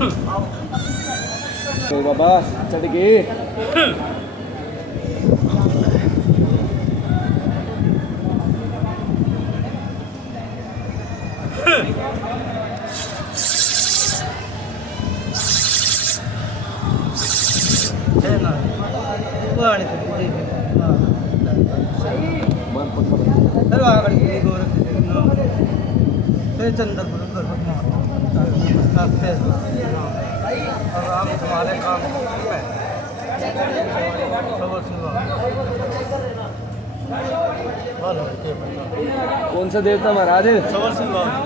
तो बाबा चढ़ गए। कौन सा देवता महाराज?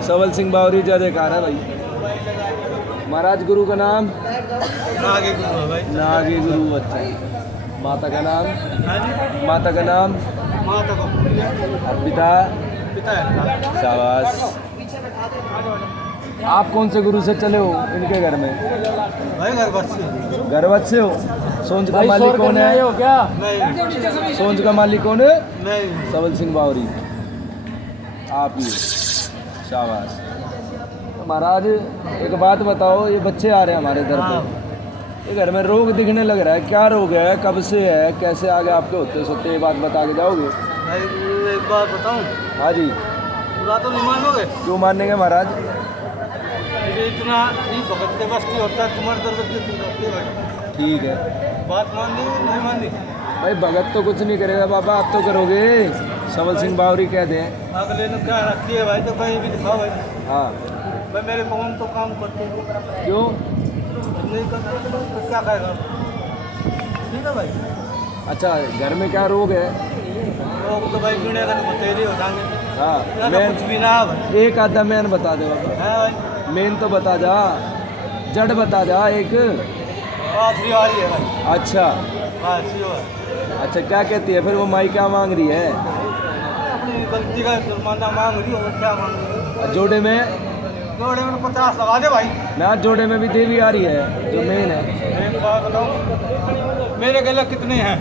सबल सिंह बावरी। जय जयकार है भाई। महाराज गुरु का नाम? नागे गुरु है भाई। नागे गुरु। अच्छा, माता का नाम? माता का नाम? माता को पिता? पिता है। शाबाश। आप कौन से गुरु से चले हो इनके घर में? भाई गर्भवती। गर्भवती हो? सोंच का मालिक कौन है? क्या नहीं। सोंच का मालिक कौन है? नहीं। सबल सिंह बावरी। आप ही। शाबाश। महाराज एक बात बताओ, ये बच्चे आ रहे हैं हमारे दर पे, ये घर में रोग दिखने लग रहा है, क्या रोग है, कब से है, कैसे आगे आपके होते सोते, ये बात बता के जाओगे? भाई एक बात बताऊं? हाँ जी। पूरा तो नहीं मानोगे। क्यों मानेंगे महाराज? ये इतना नहीं भगत के बस की होता है, तुम्हारे दर्द की तुम होती है भाई। ठीक है। बात माननी नहीं माननी? भाई भगत तो कुछ नहीं करेगा बाबा, आप तो करोगे। सबल सिंह बावरी कह दें। अगले ने क्या रखी है भाई, तो कहीं भी दिखाओ भाई। हाँ भाई मेरे कौन तो काम करते हो, क्यों नहीं करते तो क्या करेगा? ठीक है भाई। अच्छा, घर में क्या रोग है? लोग तो भाई पीने का बतेरे हो जाएंगे। हाँ मैं कुछ भी ना भाई। एक आधा मैन बता दे बाबा। है भाई। मेन तो बता जा, जड़ बता जा एक। आखिरी वाली है भाई। अच्छा हाँ सीओ है। अच्छा, क्या कहती है फिर वो माई, क्या मांग रही है? अपनी गलती का जुर्माना मांग रही हो, क्या मांग रही हो? जोड़े में? जोड़े में 50 लगा दे भाई। ना, जोड़े में भी देवी आ रही है जो मेन है। एक बात बताओ, मेरे गले कितने हैं?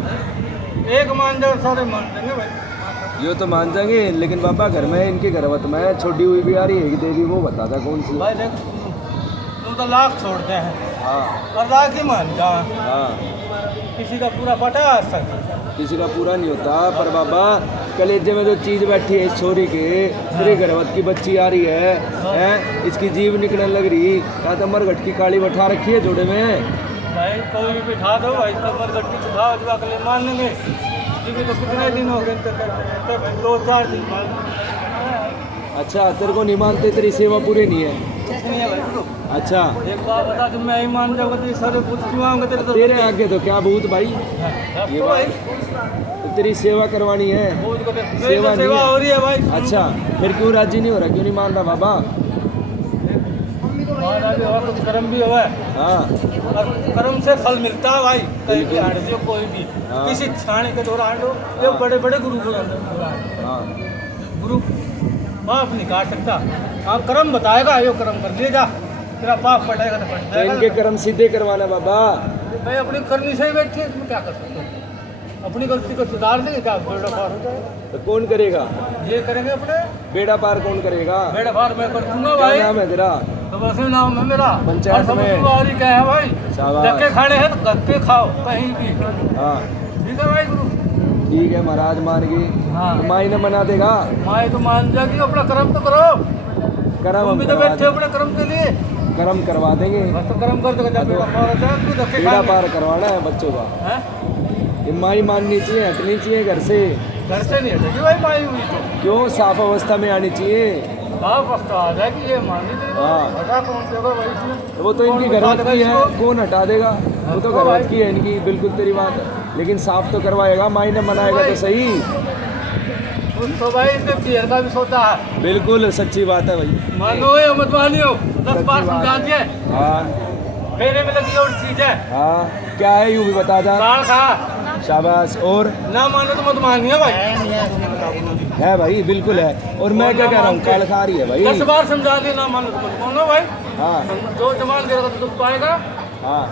एक मान जाओ, सारे मान देंगे भाई। ये तो मान जाएंगे, लेकिन बाबा घर में इनके घरवत में छोड़ी हुई भी आ रही है देवी, वो बता था कौन सी? भाई देख, तुम तो लाख छोड़ते हैं हाँ और लाख ही मान जा। हाँ। किसी का पूरा पटा है आज तक? किसी का पूरा नहीं होता, पर बाबा कलेजे में जो चीज़ बैठी है इस छोरी के, पूरी घरवत की बच्ची आ रही है, इसकी जीव निकलने लग रही, या तो मरघट की काली बैठा रखी है जोड़े में। भाई कोई भी बिठा दो भाई, तो मरघट की बिठाओ, जो अगले मान लेंगे। क्योंकि तो कितने दिन हो गए तो 2-4 दिन मान। अच्छा, तेरे को नहीं मानते, तेरी सेवा पूरी नहीं है? नहीं है भाई। अच्छा, एक बात बता, तुम मैं ही मान जाऊंगा तो ये सारे भूत क्यों आएंगे तेरे तो? तेरे आगे तो क्या भूत भाई, ये भाई तो तेरी सेवा करवानी है। भूत को देख, सेवा नहीं सेवा है। हो रही है भाई। अच्छा, फिर क्यों राजी नहीं हो रहा, क्यों नहीं मान रहा बाबा? महाराज और कुछ कर्म भी हुआ है, हाँ और कर्म से फल मिलता है भाई। कहीं भी हाड़ दो, कोई भी हाँ। किसी छाने के दौरान लो, ये हाँ। बड़े बड़े गुरु को हाँ। गुरु पाप नहीं काट सकता। हाँ कर्म बताएगा, यो कर्म कर ले जा, तेरा पाप पटेगा तो पट तो जाएगा। इनके कर्म सीधे करवाना बाबा। भाई अपनी करनी से ही बैठी है, तुम क्या कर सकते हो? अपनी गलती को सुधार देंगे क्या बेड़ा पार हो जाएगा? तो कौन करेगा ये करेंगे अपने बेड़ा पार? कौन करेगा? बेड़ा पार मैं कर दूंगा क्या भाई। नाम है तेरा? तो बस ये नाम है मेरा। पंचायत और सब में? बावरी क्या है भाई? शाबाश। धक्के खाने हैं तो धक्के खाओ कहीं भी। हाँ ठीक है भाई गुरु। ठीक है महाराज, मान गई। हाँ। तो माई ने मना देगा? माए तो मान जाएगी, अपना कर्म तो करो। कर्म तुम भी तो करवा बैठे हो अपने कर्म के लिए। कर्म करवा देंगे। बस तो कर्म कर देगा, जब बेड़ा पार हो जाएगा तो धक्के बेड़ा खाएंगे। पार करवाना है बच्चों का। हैं? ये माई माननी चाहिए, हटनी चाहिए घर से। घर से नहीं हटेगी भाई माई हुई तो। क्यों? साफ अवस्था में आनी चाहिए। हाँ पक्का आ जाएगी, ये मान ली तेरी बात। हाँ। हटा कौन देगा भाई इसमें? तो वो तो इनकी कौन घरवत हटा की देगा है, इसको? कौन हटा देगा? वो तो हाँ, घरवत की है इनकी, बिल्कुल तेरी बात है, लेकिन साफ तो करवाएगा, माई ने मनाएगा तो सही। कुछ तो भाई इसने पियर का भी सोचा है। बिल्कुल सच्ची बात है भाई। मानो या मत मानियो, 10 सच्ची बार बात समझा है। दिए। हाँ फेरे में लगी और चीज है। हाँ, क्या है यूँ भी बता जा। काल खा शाबाश। और ना मानो तो मत मानियो भाई। है भाई, बिल्कुल है। और मैं क्या कह रहा हूँ, काल खा रही है भाई। 10 बार समझा दिए, ना मानो तो मत मानो भाई। हाँ जो जमान करेगा तो दुख पाएगा। हाँ।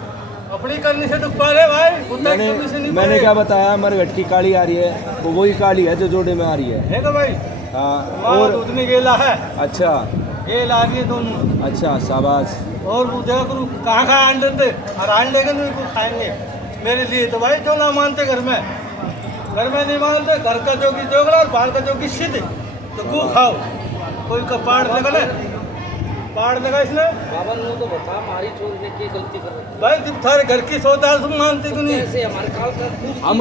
अपनी करनी से दुख पा रहे भाई, कुत्ता की करनी से नहीं मैंने पाए। क्या बताया, मरघट की काली आ रही है, वो वही काली है जो जोड़े में आ रही है। है क्या भाई? हाँ। और और दूध नहीं गेला है। अच्छा, ये ला दिए दोनों। अच्छा शाबाश। और वो देखो करूँ कहाँ कहाँ अंडे थे और अंडे के नहीं कुछ खाएंगे मेरे लिए। तो भाई जो ना मानते घर में नहीं मानते, घर का जोगी जोगड़ा और बाहर का जोगी सिद्ध, तो गू खाओ। कोई का पाड़ लगा इसने। बाबा ने तो बता हमारी छोड़ ने की गलती कर रही भाई तुम थारे घर की सौदा तुम मानते क्यों नहीं? ऐसे हमारे काल का हम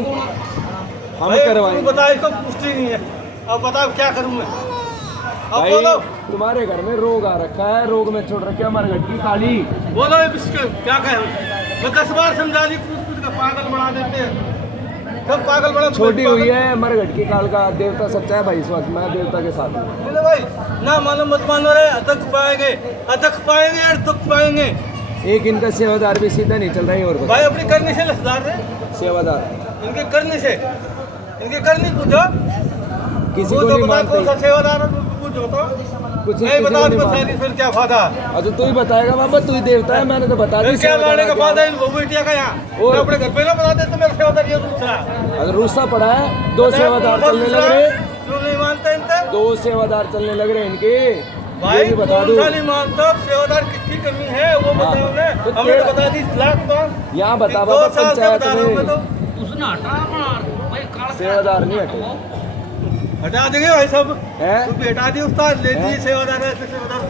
भाई, करवाएंगे। तुम बताओ, इसको पुष्टि नहीं है। अब बताओ क्या करूँ मैं? अब भाई बोलो तुम्हारे घर में रोग आ रखा है, रोग में छोड़ रखे हमारे घर की काली। बोलो इसके क्या कहे? मैं 10 बार समझा दी, पूछ का पागल बना देते हैं सब। पागल बना छोटी हुई है हमारे घर की काल का देवता सच्चा है भाई। इस वक्त मैं देवता के साथ हूँ। बोले भाई ना मानो मत मानो रे, अदक पाएंगे और दुख पाएंगे। एक इनका सेवादार भी सीधा नहीं चल रहा है। और बताओ। भाई अपनी करनी से लसदार रे, सेवादार इनके करनी पूछो। किसी वो को तो नहीं बता कौन सा मानते। सेवादार है, पूछो तो कुछ नहीं बताओ नहीं तो मानते। सारी फिर क्या फायदा? अच्छा तू ही बताएगा बाबा, तू ही देवता है। मैंने तो बता दी फिर क्या सेवादार लाने का क्या फायदा है। है? वो बेटिया का यहाँ और? मैं अपने घर पे ना बता दे तो मेरा सेवादार ये दूसरा अगर रूसा पड़ा है, 2 सेवादार चलने लग रहे। क्यों नहीं मानते इनसे? 2 सेवादार चलने लग रहे इनके। भाई ये भी बता कौन दूं। सा नहीं मानता? सेवादार किसकी कमी है वो बताओ ना। तो हमने तेरा- बता दी लाख तो यहाँ बता 2 बाबा साल से पंचायत बता रहा हूँ मैं में तो। उसने हटा भाई काल सेवादार नहीं हटे हटा देंगे भाई सब। है। तू भी हटा दी उस्ताद, ले हैं? दी सेवादार है सेवादार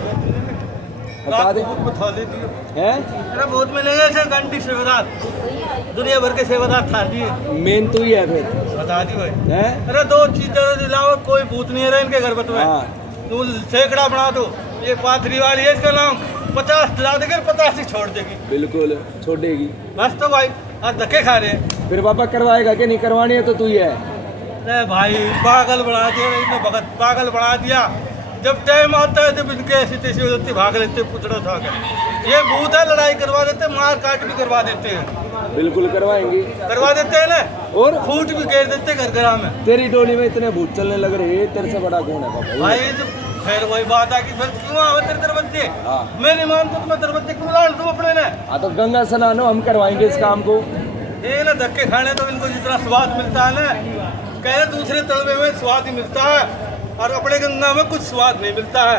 हटा दे। बता ले दिए। है अरे बहुत मिलेंगे ऐसे घंटी सेवादार, दुनिया भर के सेवादार था दिए। मेन तू ही है फिर। बता दी भाई। है। अरे 2 चीज़ों के अलावा कोई भूत नहीं है इनके घर बत में। हाँ तू सैकड़ा बना दो, ये पाथरी वाली है, इसका नाम 50 दिला देगी, 50 ही छोड़ देगी बिल्कुल छोड़ेगी। बस। तो भाई आज धक्के खा रहे हैं। फिर बाबा करवाएगा कि नहीं? करवानी है तो तू ही है। अरे भाई पागल बना दिया इन्होंने, भगत पागल बना दिया। जब टाइम आता है जब इनके ऐसी तैसी हो जाती भाग लेते पुतड़ा उठा के। ये भूत है, लड़ाई करवा देते, मार काट भी करवा देते हैं। बिल्कुल करवाएंगे। करवा देते हैं ना, और फूट भी घेर देते घर घरा में। तेरी टोली में इतने भूत चलने लग रहे हैं, तेरे से बड़ा कौन है बाबा? भाई जब फिर वही बात है कि फिर क्यों आवे तेरे दरवाजे? हाँ। मैं नहीं मानता तो मैं दरवाजे क्यों लाड़ दूं अपने ने? हाँ तो गंगा स्नान हो, हम करवाएंगे इस काम को। ये ना धक्के खाने तो इनको जितना स्वाद मिलता है ना, कहे दूसरे तलवे में स्वाद ही मिलता है और अपने गंगा में कुछ स्वाद नहीं मिलता है।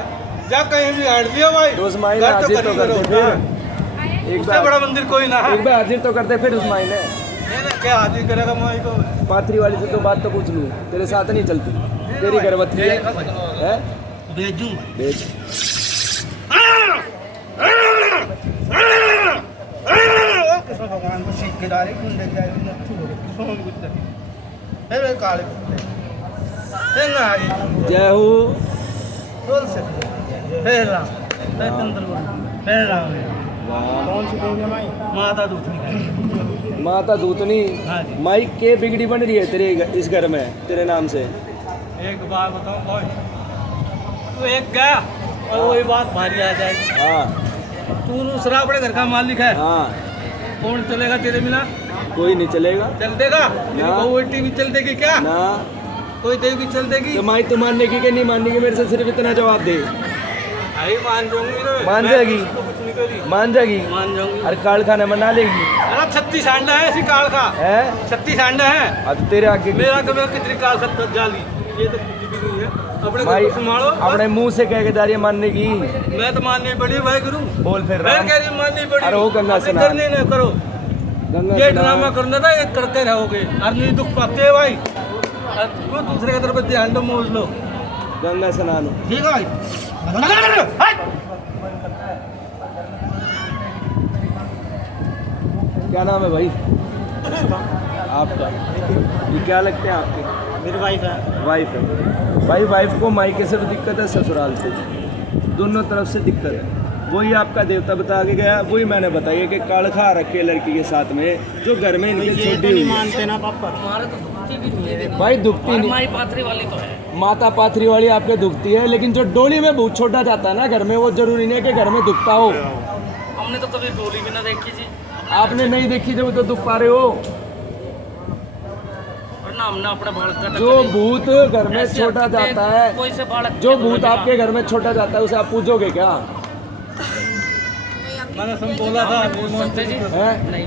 जा कहीं भी हाट दिया भाई, तो उस मायने घर हाजिर तो कहीं कर दे करो। फिर। एक उससे बड़ा बार मंदिर कोई ना है। एक बार हाजिर तो कर दे फिर उस मायने। ये ना क्या हाजिर करेगा माई को? पाथरी वाली से तो बात तो पूछ लूँ, तेरे साथ नहीं चलती। तेरी गर्भवती है। है? भेजूं भेज। कृष्ण भगवान को सीख के डाले कौन देख जाए काले जय हो। बोल से फिर राम फिर चंद्र फिर राम। कौन सी देवी माई? माता दूतनी। माता दूतनी। हाँ जी। माई के बिगड़ी बन रही है तेरे इस घर में तेरे नाम से। एक बात बताऊं भाई, तू एक गया और वही बात भारी आ जाएगी। हाँ तू दूसरा अपने घर का मालिक है, हाँ कौन चलेगा तेरे बिना? कोई नहीं चलेगा चल देगा? तेरी ना। बहू बेटी भी चल देगी क्या? ना। कोई देवी चल देगी? तो माई तो मानने की कि नहीं मानने की, मेरे से सिर्फ इतना जवाब दे। आई मान जाऊंगी ना। मान मैं जाएगी? किसी को कुछ नहीं करी। मान जाएगी? मान जाऊंगी। अरे काल खाना मना लेगी। अरे 36 अंडा है इसी काल का, है? 36 अंडा है। अब तेरे आगे मेरा कभी कितनी काल सत्तर जाली, ये तो कुछ भी नहीं है। अपने भाई घर को संभालो। अपने मुंह से कह के जा रही है मानने की। मैं तो माननी पड़ी भाई गुरु, बोल फिर मैं राम। कह रही माननी पड़ी। अरे वो गंगा अपने स्नान। करने ना करो, गंगा ये स्नान। ड्रामा करना था, ये करते रहोगे और नहीं दुख पाते हैं भाई। और क्यों दूसरे के तरफ ध्यान दो, मोज लो। गंगा स्नान। ठीक है भाई। क्या नाम है भाई आपका? ये क्या लगते हैं आपके? मेरी वाइफ है। वाइफ है भाई। वाइफ को मायके से भी दिक्कत है, ससुराल से भी। दोनों तरफ से दिक्कत है। वही आपका देवता बता के गया, वही मैंने बताइए कि कालखा रखे लड़की के साथ में जो घर में इनके छोटी हुई है। मानते ना पापा। हमारे तो दुखती भी नहीं है भाई दुखती नहीं। हमारी पाथरी वाली तो है। माता पाथरी वाली आपके दुखती है, लेकिन जो डोली में बहुत छोटा जाता है ना घर में, वो जरूरी नहीं है कि घर में दुखता हो। हमने तो कभी डोली भी ना देखी जी, आपने नहीं देखी जब तो दुख पा रहे हो। और ना हमने अपने बालक का जो भूत घर में छोटा जाता है, कोई से बालक जो भूत आपके घर में छोटा जाता है, उसे आप पूछोगे क्या? मैंने सब बोला था। पूछ सकते जी है? नहीं।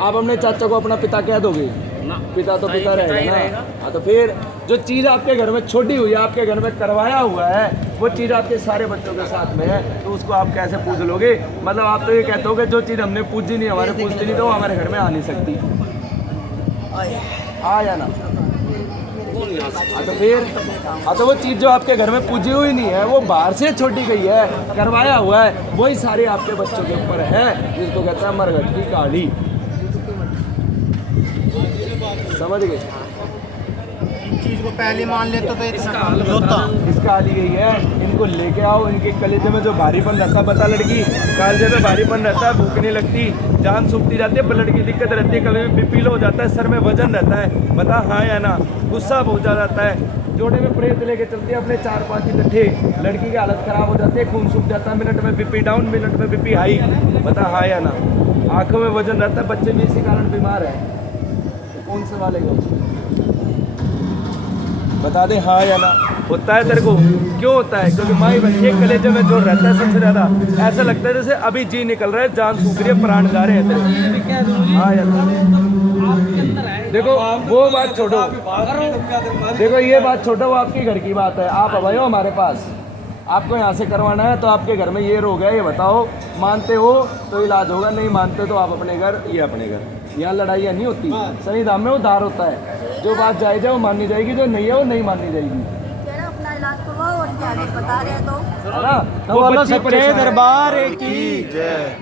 आप अपने चाचा को अपना पिता कह दोगे? ना पिता तो पिता पिता ही रहेगा रहेगा। ना। हाँ तो फिर जो चीज़ आपके घर में छोड़ी हुई है, आपके घर में करवाया हुआ है, वो चीज़ आपके सारे बच्चों के साथ में है, तो उसको आप कैसे पूछ लोगे? मतलब आप तो ये कहते हो कि जो चीज़ हमने पूजी नहीं, हमारे पूछती नहीं, तो वो हमारे घर में आ नहीं सकती। आ या ना? वो नहीं आ सकता। हाँ तो फिर, हाँ तो वो चीज़ जो आपके घर में पूजी हुई नहीं है, वो बाहर से छोड़ी गई है, करवाया हुआ है, वही सारे आपके बच्चों के ऊपर है, जिसको कहते हैं मरघट की काढ़ी। समझ गए? चीज को पहले मान लेते तो इसका इतना हाल नहीं होता। इसका हाल यही है, इनको लेके आओ, इनके कलेजे में जो भारीपन रहता है, बता लड़की कलेजे में भारीपन रहता है, भूख नहीं लगती, जान सूखती जाती है, ब्लड की दिक्कत रहती है, कभी भी बीपी लो हो जाता है, सर में वजन रहता है, बता हाँ या ना? गुस्सा बहुत ज़्यादा रहता है, जोड़े में प्रेत लेके चलती है अपने 4-5 इकट्ठे, लड़की की हालत खराब हो जाती है, खून सूख जाता है, मिनट में बीपी डाउन, मिनट में बीपी हाई, बता हाँ या ना? आँखों में वजन रहता है, बच्चे भी इसी कारण बीमार है, तो कौन संभालेगा? बता दे हाँ या ना? होता है तेरे को? क्यों होता है? क्योंकि माई बच्चे के कलेजे में जो रहता है सबसे ज़्यादा, ऐसा लगता है जैसे अभी जी निकल रहा है, जान सूख रही है, प्राण जा रहे हैं तेरे। हाँ या ना? आपके अंदर है। देखो वो बात छोड़ो, देखो ये बात छोड़ो, वो आपके घर की बात है। आप अब आए हो हमारे पास, आपको यहाँ से करवाना है, तो आपके घर में ये रोग है, ये बताओ, मानते हो तो इलाज होगा, नहीं मानते तो आप अपने घर, ये अपने घर। यहाँ लड़ाइयाँ नहीं होती, सही दाम में उधार होता है, जो बात जायज़ है वो माननी जाएगी, जो नहीं है वो नहीं माननी जाएगी, अपना इलाज करवाओ और क्या बता रहे हैं तो है ना? तो बोलो बच्ची सच्चे परेशान है। दरबार की जय।